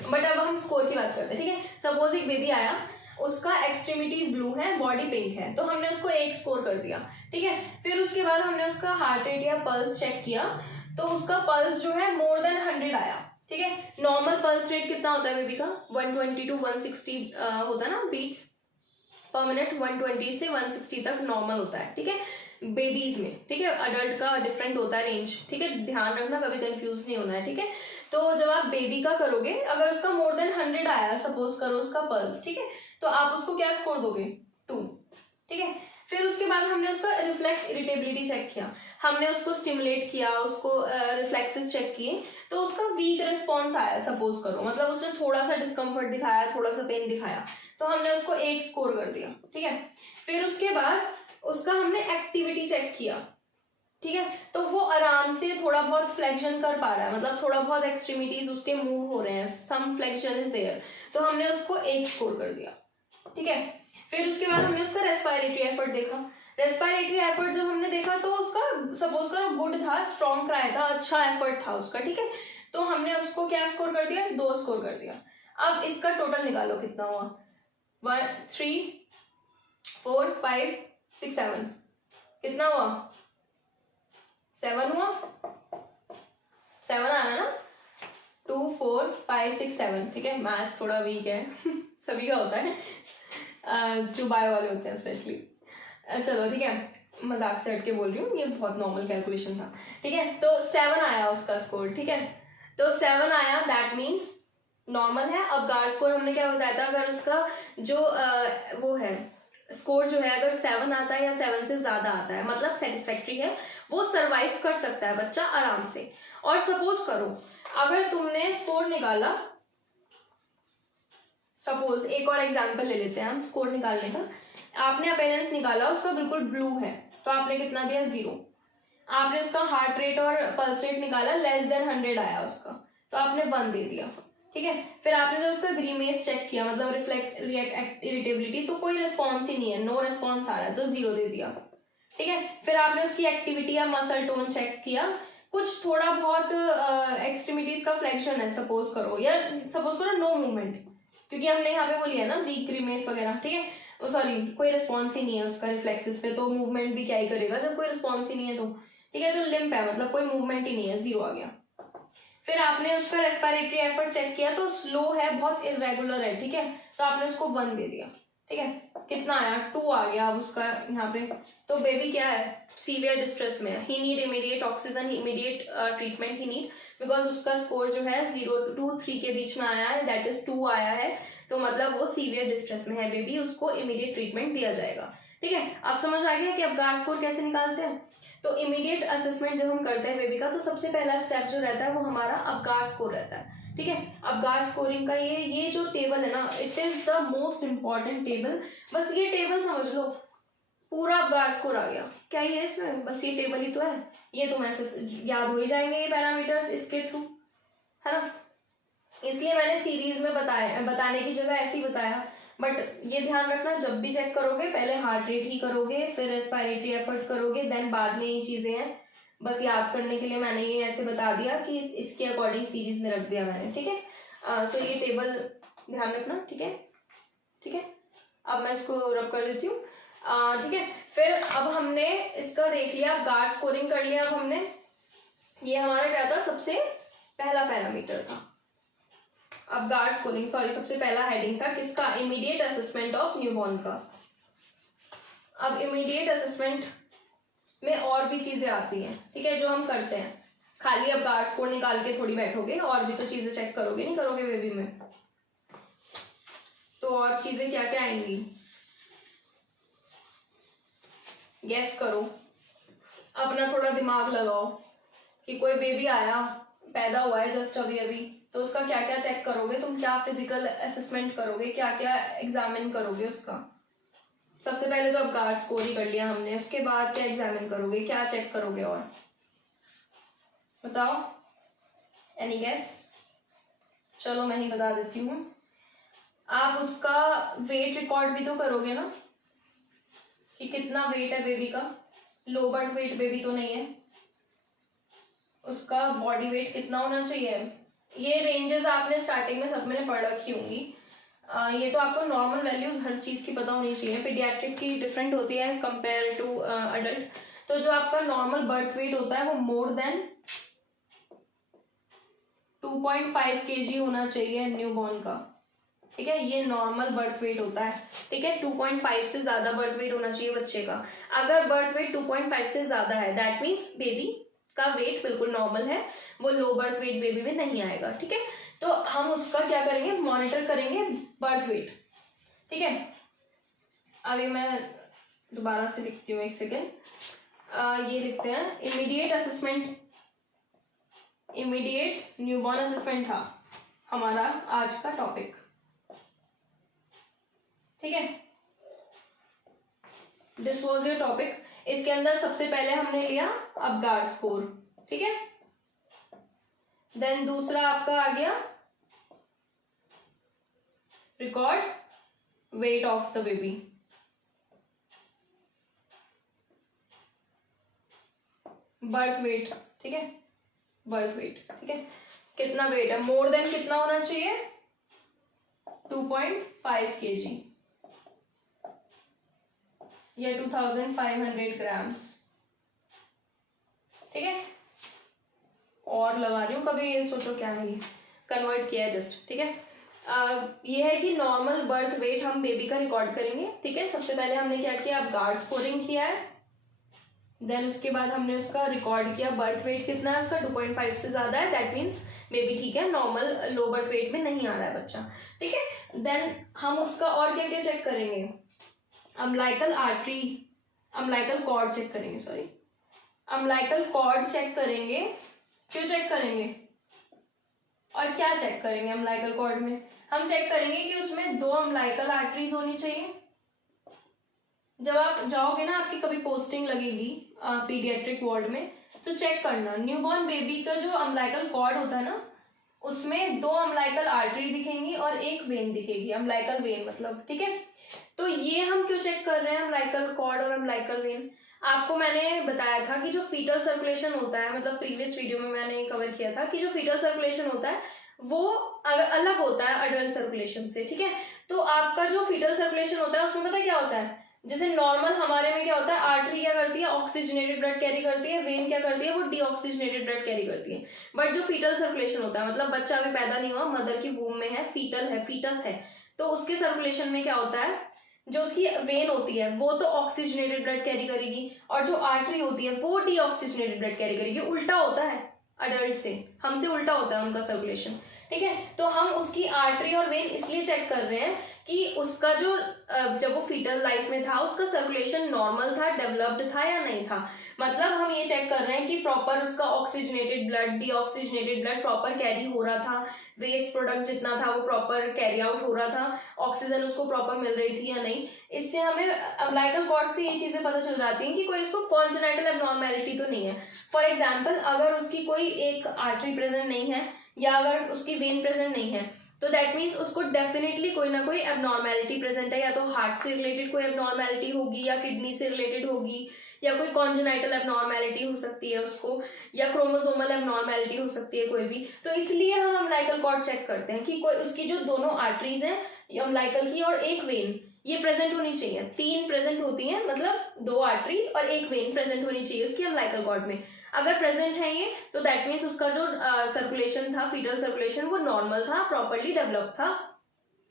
बट अब हम स्कोर की बात करते हैं। ठीक है, सपोज एक बेबी आया, उसका एक्सट्रीमिटीज ब्लू है, बॉडी पिंक है, तो हमने उसको 1 स्कोर कर दिया। ठीक है, फिर उसके बाद हमने उसका हार्ट रेट या पल्स चेक किया, तो उसका पल्स जो है मोर देन 100 आया। ठीक है, नॉर्मल पल्स रेट कितना होता है बेबी का? 120 to 160 होता है ना बीट्स पर मिनट, 120 से 160 तक नॉर्मल होता है। ठीक है, बेबीज में। ठीक है, अडल्ट का डिफरेंट होता है रेंज। ठीक है, ध्यान रखना, कभी कंफ्यूज नहीं होना है। ठीक है, तो जब आप बेबी का करोगे, अगर उसका मोर देन 100 आया, सपोज करो उसका पल्स, ठीक है, तो आप उसको क्या स्कोर दोगे? 2। ठीक है, फिर उसके बाद हमने उसका रिफ्लेक्स इरिटेबिलिटी चेक किया, हमने उसको स्टिमुलेट किया, उसको रिफ्लेक्सेस चेक किए, तो उसका वीक रिस्पॉन्स आया, सपोज करो, मतलब उसने थोड़ा सा डिस्कम्फर्ट दिखाया, थोड़ा सा पेन दिखाया, तो हमने उसको 1 स्कोर कर दिया। ठीक है, फिर उसके बाद उसका हमने एक्टिविटी चेक किया। ठीक है, तो वो आराम से थोड़ा बहुत फ्लेक्शन कर पा रहा है, मतलब थोड़ा बहुत एक्सट्रीमिटीज उसके मूव हो रहे हैं, सम फ्लेक्शन इज देयर, तो हमने उसको 1 स्कोर कर दिया। ठीक है, फिर उसके बाद हमने उसका रेस्पिरेटरी एफर्ट देखा। रेस्पिरेटरी एफर्ट जब हमने देखा तो उसका सपोज करो गुड था, स्ट्रॉन्ग ट्राई था, अच्छा एफर्ट था उसका। ठीक है, तो हमने उसको क्या स्कोर कर दिया? 2 स्कोर कर दिया। अब इसका टोटल निकालो कितना हुआ? 1 3 4 5 6 7, कितना हुआ? 7 हुआ, 7 आना ना, 2 4 5 6 7। ठीक है, मैथ्स थोड़ा वीक है सभी का होता है, जो बायो वाले होते हैं स्पेशली। चलो ठीक है, मजाक से हट के बोल रही हूँ, ये बहुत नॉर्मल कैलकुलेशन था। ठीक है, तो 7 आया उसका स्कोर। ठीक है, तो 7 आया, दैट मीन्स नॉर्मल है। अब गार्ड स्कोर हमने क्या बताया था, अगर उसका जो वो है स्कोर जो है, अगर 7 आता है या 7 से ज्यादा आता है, मतलब सेटिस्फैक्ट्री है, वो सरवाइव कर सकता है बच्चा आराम से। और सपोज करो अगर तुमने स्कोर निकाला, सपोज एक और एग्जांपल ले लेते हैं हम स्कोर निकालने का, आपने अपेयरेंस निकाला, उसका बिल्कुल ब्लू है, तो आपने कितना दिया? 0। आपने उसका हार्ट रेट और पल्स रेट निकाला, लेस देन 100 आया उसका, तो आपने 1 दे दिया। ठीक है, फिर आपने जब उसका ग्रीमेस चेक किया, मतलब रिफ्लेक्स इरिटेबिलिटी, तो कोई रिस्पॉन्स ही नहीं है, नो रिस्पॉन्स आ रहा है, तो 0 दे दिया। ठीक है, फिर आपने उसकी एक्टिविटी या मसल टोन चेक किया, कुछ थोड़ा बहुत एक्सट्रीमिटीज का फ्लेक्शन है सपोज करो, या सपोज करो नो मूवमेंट, क्योंकि हमने यहाँ पे वो लिया ना वीक ग्रीमेस वगैरह। ठीक है, सॉरी कोई रिस्पॉन्स ही नहीं है उसका रिफ्लेक्सेस पे, तो मूवमेंट भी क्या ही करेगा जब कोई रिस्पॉन्स ही नहीं है तो। ठीक है, तो लिम्प है, मतलब कोई मूवमेंट ही नहीं है, 0 आ गया। फिर आपने उसका रेस्पिरेटरी एफर्ट चेक किया, तो स्लो है, बहुत इरेगुलर है। ठीक है, तो आपने उसको 1 दे दिया। ठीक है, कितना आया? 2 आ गया अब उसका यहाँ पे। तो बेबी क्या है? सीवियर डिस्ट्रेस में है, he need immediate oxygen, immediate treatment he need, because उसका स्कोर जो है 0 to 3 के बीच में आया है, दैट इज 2 आया है, तो मतलब वो सीवियर डिस्ट्रेस में है बेबी, उसको इमीडिएट ट्रीटमेंट दिया जाएगा। ठीक है, आप समझ आ गया कि अब गार्ड स्कोर कैसे निकालते हैं। तो इमीडिएट असेसमेंट जब हम करते हैं बेबी का, तो सबसे पहला स्टेप जो रहता है वो हमारा अपगार स्कोर रहता है। ठीक है, अपगार स्कोरिंग का ये जो टेबल है ना, it is the most important table. बस ये टेबल समझ लो, पूरा अपगार स्कोर आ गया। क्या ही है इसमें, बस ये टेबल ही तो है, ये तो ऐसे याद हो ही जाएंगे ये पैरामीटर्स इसके थ्रू, है ना। इसलिए मैंने सीरीज में बताने की जगह ऐसे ही बताया। बट ये ध्यान रखना, जब भी चेक करोगे पहले हार्ट रेट ही करोगे, फिर रेस्पिरेटरी एफर्ट करोगे, देन बाद में ये चीजें हैं। बस याद करने के लिए मैंने ये ऐसे बता दिया कि इसके अकॉर्डिंग सीरीज में रख दिया मैंने। ठीक है, सो ये टेबल ध्यान रखना। ठीक है, ठीक है, अब मैं इसको रब कर देती हूँ। ठीक है, फिर अब हमने इसका देख लिया, गार्ड स्कोरिंग कर लिया। अब हमने, ये हमारा क्या था, सबसे पहला पैरामीटर था। अब गार्ड स्कोरिंग, सॉरी, सबसे पहला हेडिंग था किसका, इमीडिएट असेसमेंट ऑफ न्यूबॉर्न का। अब इमीडिएट असेसमेंट में और भी चीजें आती हैं, ठीक है, जो हम करते हैं। खाली अब गार्ड स्कोर निकाल के थोड़ी बैठोगे, और भी तो चीजें चेक करोगे, नहीं करोगे बेबी में। तो और चीजें क्या क्या आएंगी, गैस करो, अपना थोड़ा दिमाग लगाओ कि कोई बेबी आया, पैदा हुआ है जस्ट अभी अभी, तो उसका क्या क्या चेक करोगे तुम, क्या फिजिकल असेसमेंट करोगे, क्या क्या एग्जामिन करोगे उसका। सबसे पहले तो अब गार्ड स्कोर ही कर लिया हमने, उसके बाद क्या एग्जामिन करोगे, क्या चेक करोगे, और बताओ, एनी गैस। चलो मैं ही बता देती हूँ। आप उसका वेट रिकॉर्ड भी तो करोगे ना, कि कितना वेट है बेबी का, लो बर्थ वेट बेबी तो नहीं है, उसका बॉडी वेट कितना होना चाहिए। ये रेंजेस आपने स्टार्टिंग में सब में पढ़ रखी होंगी। ये तो आपको नॉर्मल वैल्यूज हर चीज की पता होनी चाहिए। पीडियाट्रिक की डिफरेंट होती है कंपेयर टू अडल्ट। तो जो आपका नॉर्मल बर्थ वेट होता है वो मोर देन 2.5 kg होना चाहिए न्यूबॉर्न का, ठीक है, ये नॉर्मल बर्थ वेट होता है, ठीक है। 2.5 से ज्यादा बर्थ वेट होना चाहिए बच्चे का। अगर बर्थ वेट 2.5 से ज्यादा है, दैट मीन्स बेबी का वेट बिल्कुल नॉर्मल है, वो लो बर्थ वेट बेबी में नहीं आएगा, ठीक है। तो हम उसका क्या करेंगे, मॉनिटर करेंगे बर्थ वेट, ठीक है। अभी मैं दोबारा से लिखती हूँ, एक सेकेंड। ये लिखते हैं, immediate assessment, immediate newborn assessment था हमारा आज का टॉपिक, ठीक है। This was your topic. इसके अंदर सबसे पहले हमने लिया अब गार्ड स्कोर, ठीक है। देन दूसरा आपका आ गया record weight of the baby, birth weight, ठीक है, बर्थ वेट, ठीक है, कितना वेट है, मोर देन कितना होना चाहिए, 2.5 kg या 2500 ग्राम्स, ठीक है। और लगा रही हूँ, कभी ये सोचो क्या है, कन्वर्ट किया है जस्ट, ठीक है। ये है कि नॉर्मल बर्थ वेट हम बेबी का रिकॉर्ड करेंगे, ठीक है। सबसे पहले हमने क्या किया, अब गार्ड स्कोरिंग किया है, देन उसके बाद हमने उसका रिकॉर्ड किया बर्थ वेट कितना है उसका, 2.5 से ज्यादा है, दैट मीन्स बेबी ठीक है, नॉर्मल लो बर्थ वेट में नहीं आ रहा है बच्चा, ठीक है। देन हम उसका और क्या क्या चेक करेंगे, umbilical artery, umbilical cord check करेंगे, सॉरी, अम्बिलिकल कॉर्ड चेक करेंगे। क्यों चेक करेंगे और क्या चेक करेंगे अम्बिलिकल कॉर्ड में, हम चेक करेंगे कि उसमें 2 अम्बिलिकल आर्टरीज होनी चाहिए। जब आप जाओगे ना, आपकी कभी पोस्टिंग लगेगी पीडियाट्रिक वार्ड में, तो चेक करना, न्यूबॉर्न बेबी का जो अम्बिलिकल कॉर्ड होता है ना, उसमें 2 अम्बिलिकल आर्टरी दिखेंगी और एक वेन दिखेगी, अम्बिलिकल वेन मतलब, ठीक है। तो ये हम क्यों चेक कर रहे हैं अम्बिलिकल कॉर्ड और अम्बिलिकल वेन, आपको मैंने बताया था कि जो फीटल सर्कुलेशन होता है, मतलब प्रीवियस वीडियो में मैंने कवर किया था कि जो फीटल सर्कुलेशन होता है वो अलग होता है अडल्ट सर्कुलेशन से, ठीक है। तो आपका जो फीटल सर्कुलेशन होता है उसमें पता क्या होता है, जैसे नॉर्मल हमारे में क्या होता है, आर्टरी क्या करती है, ऑक्सीजनेटेड ब्लड कैरी करती है, वेन क्या करती है, वो डीऑक्सीजनेटेड ब्लड कैरी करती है। बट जो फीटल सर्कुलेशन होता है, मतलब बच्चा अभी पैदा नहीं हुआ, मदर की वूम में है, फीटल है, फीटस है, तो उसके सर्कुलेशन में क्या होता है, जो उसकी वेन होती है वो तो ऑक्सीजनेटेड ब्लड कैरी करेगी, और जो आर्टरी होती है वो डीऑक्सीजनेटेड ब्लड कैरी करेगी। उल्टा होता है अडल्ट से, हमसे उल्टा होता है उनका सर्कुलेशन, ठीक है। तो हम उसकी आर्टरी और वेन इसलिए चेक कर रहे हैं कि उसका जो जब वो फीटल लाइफ में था उसका सर्कुलेशन नॉर्मल था, डेवलप्ड था या नहीं था। मतलब हम ये चेक कर रहे हैं कि प्रॉपर उसका oxygenated blood, deoxygenated blood proper carry हो रहा था, वेस्ट प्रोडक्ट जितना था वो प्रॉपर कैरी आउट हो रहा था, ऑक्सीजन उसको प्रॉपर मिल रही थी या नहीं। इससे हमें अम्बिलिकल कॉर्ड से ये चीजें पता चल जाती हैं कि कोई इसको कॉन्जेनाइटल एब्नॉर्मैलिटी तो नहीं है। फॉर एग्जाम्पल, अगर उसकी कोई एक आर्टरी प्रेजेंट नहीं है या अगर उसकी वेन प्रेजेंट नहीं है, तो दैट मीन्स उसको डेफिनेटली कोई ना कोई एब्नॉर्मैलिटी प्रेजेंट है, या तो हार्ट से रिलेटेड कोई एब्नॉर्मैलिटी होगी, या किडनी से रिलेटेड होगी, या कोई कॉन्जेनाइटल एब्नॉर्मैलिटी हो सकती है उसको, या क्रोमोसोमल एब्नॉर्मैलिटी हो सकती है कोई भी। तो इसलिए हम अम्बिलिकल कॉर्ड चेक करते हैं कि कोई उसकी जो दोनों आर्टरीज हैं अम्लाइकल की और एक वेन, ये प्रेजेंट होनी चाहिए। 3 प्रेजेंट होती हैं, मतलब 2 आर्टरीज और एक वेन प्रेजेंट होनी चाहिए उसकी अम्लाइकल कॉर्ड में। अगर प्रेजेंट है ये तो दैट मीन्स उसका जो सर्कुलेशन था, फीटल सर्कुलेशन, वो नॉर्मल था, प्रॉपर्ली डेवलप था।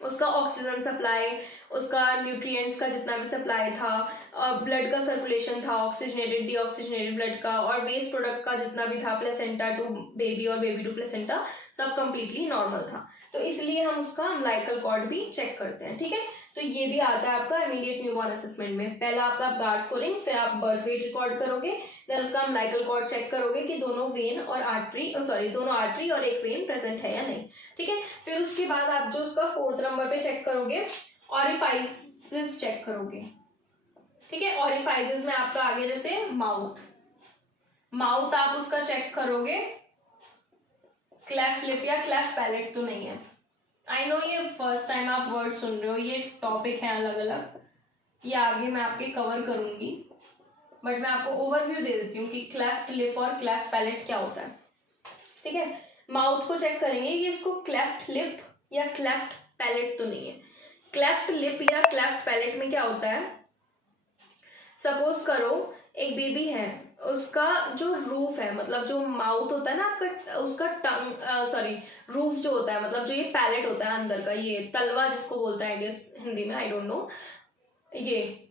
उसका ऑक्सीजन सप्लाई, उसका न्यूट्रिएंट्स का जितना भी सप्लाई था, ब्लड का सर्कुलेशन था, ऑक्सीजनेटेड डीऑक्सीजनेटेड ब्लड का, और वेस्ट प्रोडक्ट का जितना भी था, प्लेसेंटा टू बेबी और बेबी टू प्लेसेंटा, सब कंप्लीटली नॉर्मल था। तो इसलिए हम उसका अम्लाइकल कॉर्ड भी चेक करते हैं, ठीक है। तो ये भी आता है आपका इमीडिएट न्यूबॉर्न असेसमेंट में। पहला आपका गार्ड स्कोरिंग, फिर आप बर्थ वेट रिकॉर्ड करोगे, देन उसका अम्लाइकल कॉर्ड चेक करोगे कि दोनों वेन और आर्टरी, दोनों आर्टरी और एक वेन प्रेजेंट है या नहीं, ठीक है। फिर उसके बाद आप जो उसका 4th नंबर पे चेक करोगे, ऑरिफाइसेस चेक करोगे, ठीक है। ऑरिफाइसेस में आपका आगे जैसे माउथ आप उसका चेक करोगे, क्लेफ्ट लिप या क्लेफ्ट पैलेट तो नहीं है। आई नो ये फर्स्ट टाइम आप वर्ड सुन रहे हो, ये टॉपिक है अलग अलग, ये आगे मैं आपके कवर करूंगी, बट मैं आपको ओवरव्यू दे देती हूँ कि क्लेफ्ट लिप और क्लेफ्ट पैलेट क्या होता है, ठीक है। माउथ को चेक करेंगे कि इसको क्लेफ्ट लिप या क्लेफ्ट पैलेट तो नहीं है। क्लेफ्ट लिप या क्लेफ्ट पैलेट में क्या होता है, सपोज करो एक बेबी है, उसका जो रूफ है, मतलब जो माउथ होता है ना आपका, उसका टंग रूफ जो होता है, मतलब जो ये पैलेट होता है अंदर का, ये तलवा जिसको बोलते हैं आई गेस हिंदी में, आई डोंट नो, ये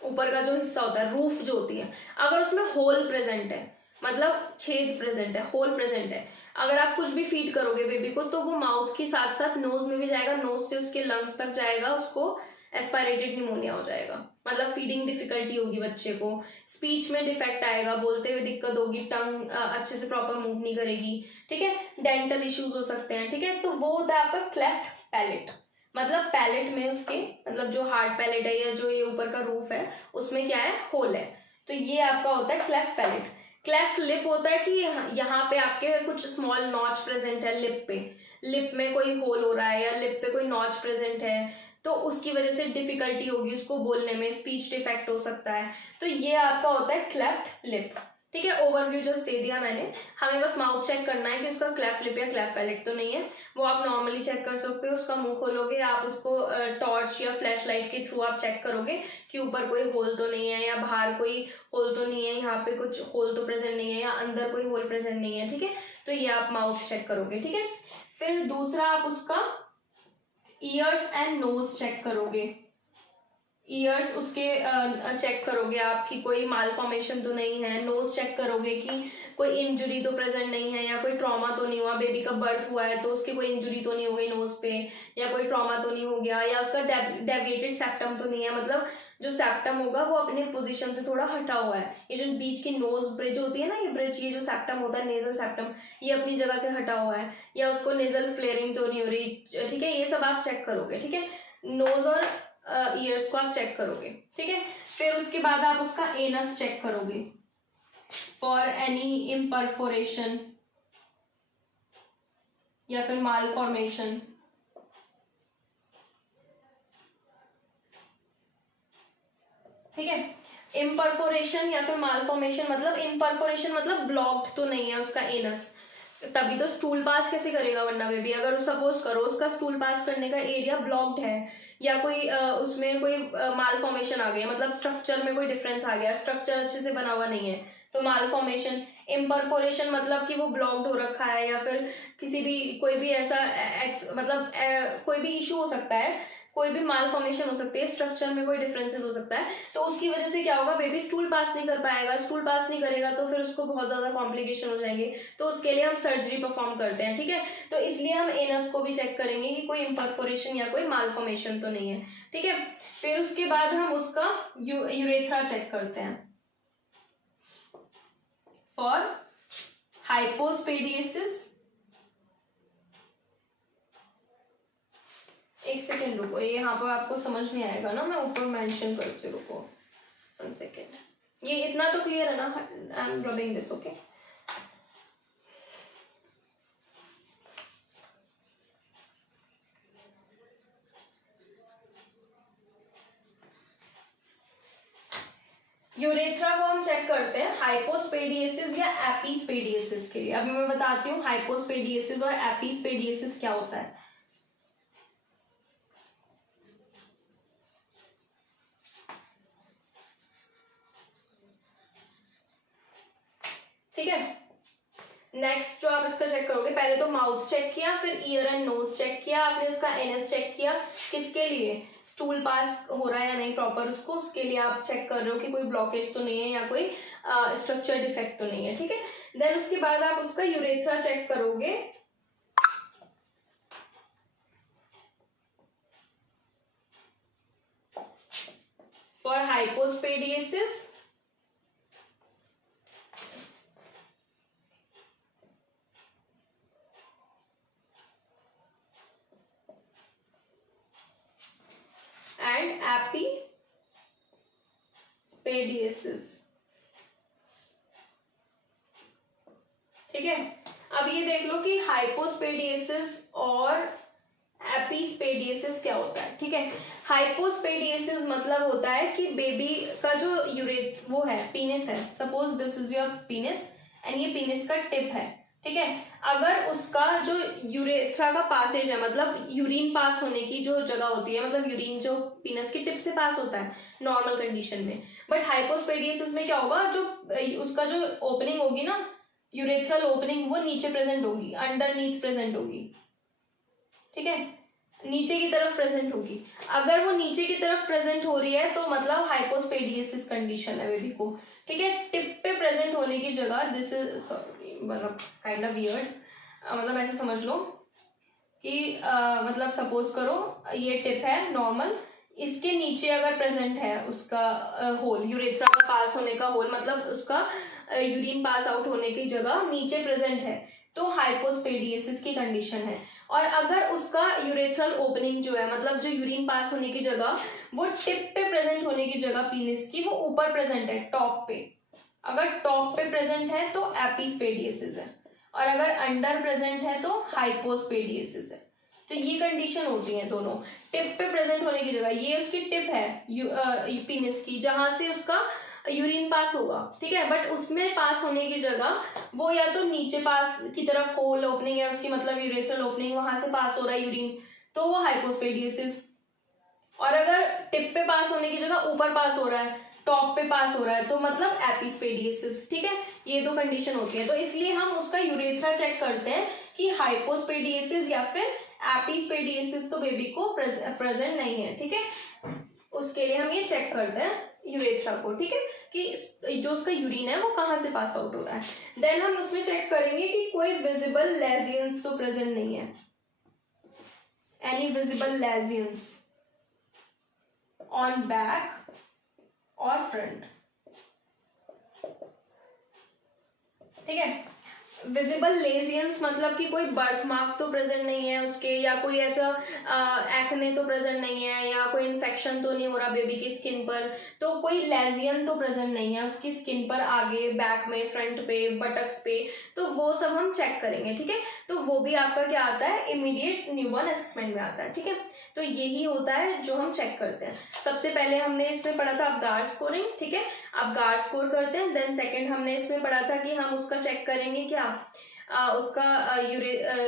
ऊपर का जो हिस्सा होता है, रूफ जो होती है, अगर उसमें होल प्रेजेंट है, मतलब छेद प्रेजेंट है, होल प्रेजेंट है, अगर आप कुछ भी फीड करोगे बेबी को तो वो माउथ के साथ साथ नोज में भी जाएगा, नोज से उसके लंग्स तक जाएगा, उसको एस्पायरेटेड निमोनिया हो जाएगा, मतलब फीडिंग डिफिकल्टी होगी बच्चे को, स्पीच में डिफेक्ट आएगा, बोलते हुए दिक्कत होगी, टंग अच्छे से प्रॉपर मूव नहीं करेगी, ठीक है, डेंटल इश्यूज हो सकते हैं, ठीक है। तो वो होता है आपका क्लेफ्ट पैलेट, मतलब पैलेट में उसके, मतलब जो हार्ड पैलेट है या जो ये ऊपर का रूफ है उसमें क्या है, होल है, तो ये आपका होता है क्लेफ्ट पैलेट। क्लेफ्ट लिप होता है कि यहाँ पे आपके कुछ स्मॉल नॉच प्रेजेंट है लिप पे, लिप में कोई होल हो रहा है या लिप पे कोई नॉच प्रेजेंट है, तो उसकी वजह से डिफिकल्टी होगी उसको बोलने में, स्पीच डिफेक्ट हो सकता है, तो ये आपका होता है क्लेफ्ट लिप, ठीक है। ओवरव्यू जस्ट दे दिया मैंने, हमें बस माउथ चेक करना है कि उसका क्लेफ्ट लिप या क्लेफ्ट पैलेट तो नहीं है, वो आप नॉर्मली चेक कर सकते हो। उसका मुंह खोलोगे, आप उसको टॉर्च या फ्लैश लाइट के थ्रू आप चेक करोगे कि ऊपर कोई होल तो नहीं है, या बाहर कोई होल तो नहीं है, यहाँ पे कुछ होल तो प्रेजेंट नहीं है, या अंदर कोई होल प्रेजेंट नहीं है, ठीक है। तो ये आप माउथ चेक करोगे, ठीक है। फिर दूसरा आप उसका ईयर्स एंड नोज चेक करोगे, ईयर्स उसके चेक करोगे आप कि कोई मालफॉर्मेशन तो नहीं है, नोज चेक करोगे कि कोई इंजुरी तो प्रेजेंट नहीं है, या कोई ट्रॉमा तो नहीं हुआ, बेबी का बर्थ हुआ है तो उसकी कोई इंजुरी तो नहीं हो गई नोज पे, या कोई ट्रॉमा तो नहीं हो गया, या उसका डेविएटेड सेप्टम तो नहीं है, मतलब जो सेप्टम होगा वो अपने पोजीशन से थोड़ा हटा हुआ है, ये जो बीच की नोज ब्रिज होती है ना, ये ब्रिज, ये जो सेप्टम होता है नेजल सेप्टम, ये अपनी जगह से हटा हुआ है, या उसको नेजल फ्लेयरिंग तो नहीं हो रही, ठीक है। ये सब आप चेक करोगे, ठीक है, नोज और ईयर्स को आप चेक करोगे, ठीक है। फिर उसके बाद आप उसका एनस चेक करोगे फॉर एनी इम्परफोरेशन या फिर मालफॉर्मेशन, ठीक है। इम्परफोरेशन या फिर मालफॉर्मेशन, मतलब इम्परफोरेशन मतलब ब्लॉक्ड तो नहीं है उसका एनस, तभी तो स्टूल पास कैसे करेगा वरना बेबी, अगर सपोज करो उसका स्टूल पास करने का एरिया ब्लॉक्ड है, या कोई उसमें कोई मालफॉर्मेशन आ गया, मतलब स्ट्रक्चर में कोई डिफरेंस आ गया, स्ट्रक्चर अच्छे से बना हुआ नहीं है, तो मालफॉर्मेशन। इम्परफोरेशन मतलब कि वो ब्लॉक्ड हो रखा है, या फिर किसी भी कोई भी ऐसा मतलब कोई भी इशू हो सकता है, कोई भी मालफॉर्मेशन हो सकती है, स्ट्रक्चर में कोई डिफरेंसेस हो सकता है, तो उसकी वजह से क्या होगा, बेबी स्टूल पास नहीं कर पाएगा, स्टूल पास नहीं करेगा तो फिर उसको बहुत ज़्यादा कॉम्प्लिकेशन हो जाएंगे, तो उसके लिए हम सर्जरी परफॉर्म करते हैं, ठीक है। तो इसलिए हम एनस को भी चेक करेंगे कि कोई इम्परफोरेशन या कोई मालफॉर्मेशन तो नहीं है, ठीक है। फिर उसके बाद हम उसका यूरेथ्रा चेक करते हैं फॉर हाइपोस्पेडियसिस। एक सेकेंड रुको, ये यहाँ पर आपको समझ नहीं आएगा ना, मैं ऊपर मेंशन करती हूँ, रुको 1 सेकेंड, ये इतना तो क्लियर है ना, I am rubbing this, okay. Urethra को हम चेक करते हैं हाइपोस्पेडियसिस या एपीस्पेडियसिस के लिए। अभी मैं बताती हूँ हाइपोस्पेडियसिस और एपीस्पेडियसिस क्या होता है। ठीक है। नेक्स्ट जो आप इसका चेक करोगे, पहले तो माउथ चेक किया, फिर ईयर एंड नोज चेक किया आपने, उसका एनएस चेक किया, किसके लिए, स्टूल पास हो रहा है या नहीं प्रॉपर उसको, उसके लिए आप चेक कर रहे हो कि कोई ब्लॉकेज तो नहीं है या कोई स्ट्रक्चर डिफेक्ट तो नहीं है, ठीक है। देन उसके बाद आप उसका यूरेथ्रा चेक करोगे, फॉर हाइपोस्पेडियसिस एंड एपिस्पेडियसिस, ठीक है। अब ये देख लो कि हाइपोस्पेडियसिस और एपिस्पेडियसिस क्या होता है, ठीक है। हाइपोस्पेडियसिस मतलब होता है कि बेबी का जो वो है, पीनिस है, suppose this is your penis and ये पीनिस का टिप है, ठीक है। अगर उसका जो यूरेथ्रा का पासेज है, मतलब यूरिन पास होने की जो जगह होती है, मतलब यूरिन जो पीनस की टिप से पास होता है नॉर्मल कंडीशन में, बट हाइपोस्पेडियसिस में क्या होगा, जो उसका जो ओपनिंग होगी ना, यूरेथ्रल ओपनिंग, वो नीचे प्रेजेंट होगी, अंडरनीथ प्रेजेंट होगी, ठीक है, नीचे की तरफ प्रेजेंट होगी। अगर वो नीचे की तरफ प्रेजेंट हो रही है तो मतलब हाइपोस्पेडियसिस कंडीशन है बेबी को, ठीक है। टिप पे प्रेजेंट होने की जगह, दिस इज सॉरी मतलब काइंड ऑफ वियर्ड, मतलब ऐसे समझ लो कि मतलब सपोज करो ये टिप है नॉर्मल, इसके नीचे अगर प्रेजेंट है उसका होल, यूरेथ्रा का पास होने का होल, मतलब उसका यूरिन पास आउट होने की जगह नीचे प्रेजेंट है, तो हाइपोस्पेडियसिस की कंडीशन है। और अगर उसका यूरेथ्रल ओपनिंग जो है, मतलब जो यूरिन पास होने की जगह, वो टिप पे प्रेजेंट होने की जगह पीनिस की, वो ऊपर प्रेजेंट है टॉप पे, अगर टॉप पे प्रेजेंट है तो एपिस्पेडियसिस है, और अगर अंडर प्रेजेंट है तो हाइपोस्पेडियसिस है। तो ये कंडीशन होती है दोनों, टिप पे प्रेजेंट होने की जगह, ये उसकी टिप है पीनिस की, जहां से उसका यूरिन पास होगा, ठीक है, बट उसमें पास होने की जगह वो या तो नीचे पास की तरफ होल ओपनिंग है उसकी, मतलब यूरेथ्रल ओपनिंग, वहां से पास हो रहा है यूरिन, तो वो हाइपोस्पेडियसिस। और अगर टिप पे पास होने की जगह ऊपर पास हो रहा है, टॉप पे पास हो रहा है, तो मतलब एपिस्पेडियसिस, ठीक है। ये दो कंडीशन होती है, तो इसलिए हम उसका यूरेथ्रा चेक करते हैं कि हाइपोस्पेडियसिस या फिर एपिस्पेडियसिस तो बेबी को प्रेजेंट नहीं है, ठीक है। उसके लिए हम ये चेक करते हैं यूरेथ्रा को, ठीक है, कि जो उसका यूरिन है वो कहाँ से पास आउट हो रहा है। देन हम उसमें चेक करेंगे कि कोई विजिबल लेजियंस तो प्रेजेंट नहीं है, एनी विजिबल लेजियंस ऑन बैक और फ्रंट, ठीक है। विजिबल लेजियंस मतलब कि कोई बर्थ मार्क तो प्रेजेंट नहीं है उसके, या कोई ऐसा एक्ने तो प्रेजेंट नहीं है, या कोई इन्फेक्शन तो नहीं हो रहा बेबी की स्किन पर, तो कोई लेजियन तो प्रेजेंट नहीं है उसकी स्किन पर, आगे बैक में, फ्रंट पे, बटक्स पे, तो वो सब हम चेक करेंगे, ठीक है। तो वो भी आपका क्या आता है, इमीडिएट न्यूबॉर्न असेसमेंट में आता है, ठीक है। तो यही होता है जो हम चेक करते हैं। सबसे पहले हमने इसमें पढ़ा था अबगार स्कोरिंग, ठीक है, अबगार स्कोर करते हैं। देन सेकंड हमने इसमें पढ़ा था कि हम उसका चेक करेंगे क्या, उसका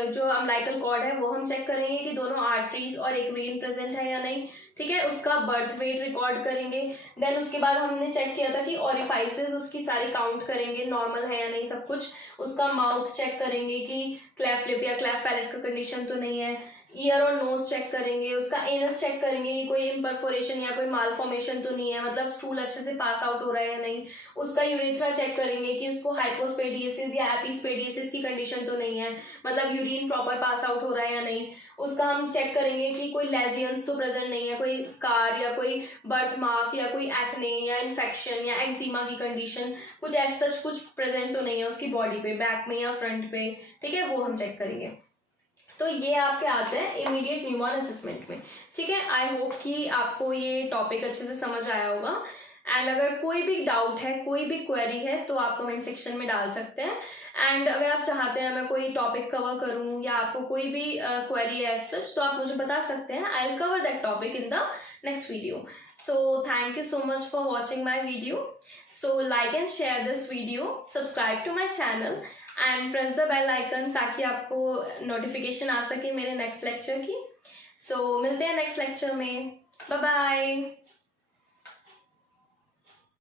जो अम्बिलिकल कॉर्ड है वो हम चेक करेंगे कि दोनों आर्टरीज और एक वेन प्रेजेंट है या नहीं, ठीक है। उसका बर्थ वेट रिकॉर्ड करेंगे। देन उसके बाद हमने चेक किया था कि ओरिफाइसेस उसकी सारी काउंट करेंगे, नॉर्मल है या नहीं सब कुछ। उसका माउथ चेक करेंगे कि क्लेफ्ट लिप या क्लेफ्ट पैलेट का कंडीशन तो नहीं है। ईयर और नोज चेक करेंगे। उसका एनस चेक करेंगे कि कोई इम्परफोरेशन या कोई मालफॉर्मेशन तो नहीं है, मतलब स्टूल अच्छे से पास आउट हो रहा है या नहीं। उसका यूरेथ्रा चेक करेंगे कि उसको हाइपोस्पेडियसिस या एपिस्पेडियसिस की कंडीशन तो नहीं है, मतलब यूरिन प्रॉपर पास आउट हो रहा है या नहीं। उसका हम चेक करेंगे कि कोई लेजियंस तो प्रेजेंट नहीं है, कोई स्कार या कोई बर्थ मार्क या कोई एक्ने या इन्फेक्शन या एक्जिमा की कंडीशन कुछ ऐसा सच कुछ प्रेजेंट तो नहीं है उसकी बॉडी पे, बैक में या फ्रंट पे, ठीक है, वो हम चेक करेंगे। तो ये आपके आते हैं इमीडिएट न्यूबॉर्न असेसमेंट में, ठीक है। आई होप कि आपको ये टॉपिक अच्छे से समझ आया होगा। एंड अगर कोई भी डाउट है, कोई भी क्वेरी है, तो आप कमेंट सेक्शन में डाल सकते हैं। एंड अगर आप चाहते हैं मैं कोई टॉपिक कवर करूं या आपको कोई भी क्वेरी है एज सच, तो आप मुझे बता सकते हैं। I will cover that topic in the next video. So thank you so much for watching my video. So like and share this video, subscribe to my channel and press the bell icon ताकि आपको नोटिफिकेशन आ सके मेरे नेक्स्ट लेक्चर की। सो मिलते हैं नेक्स्ट लेक्चर में। Bye bye.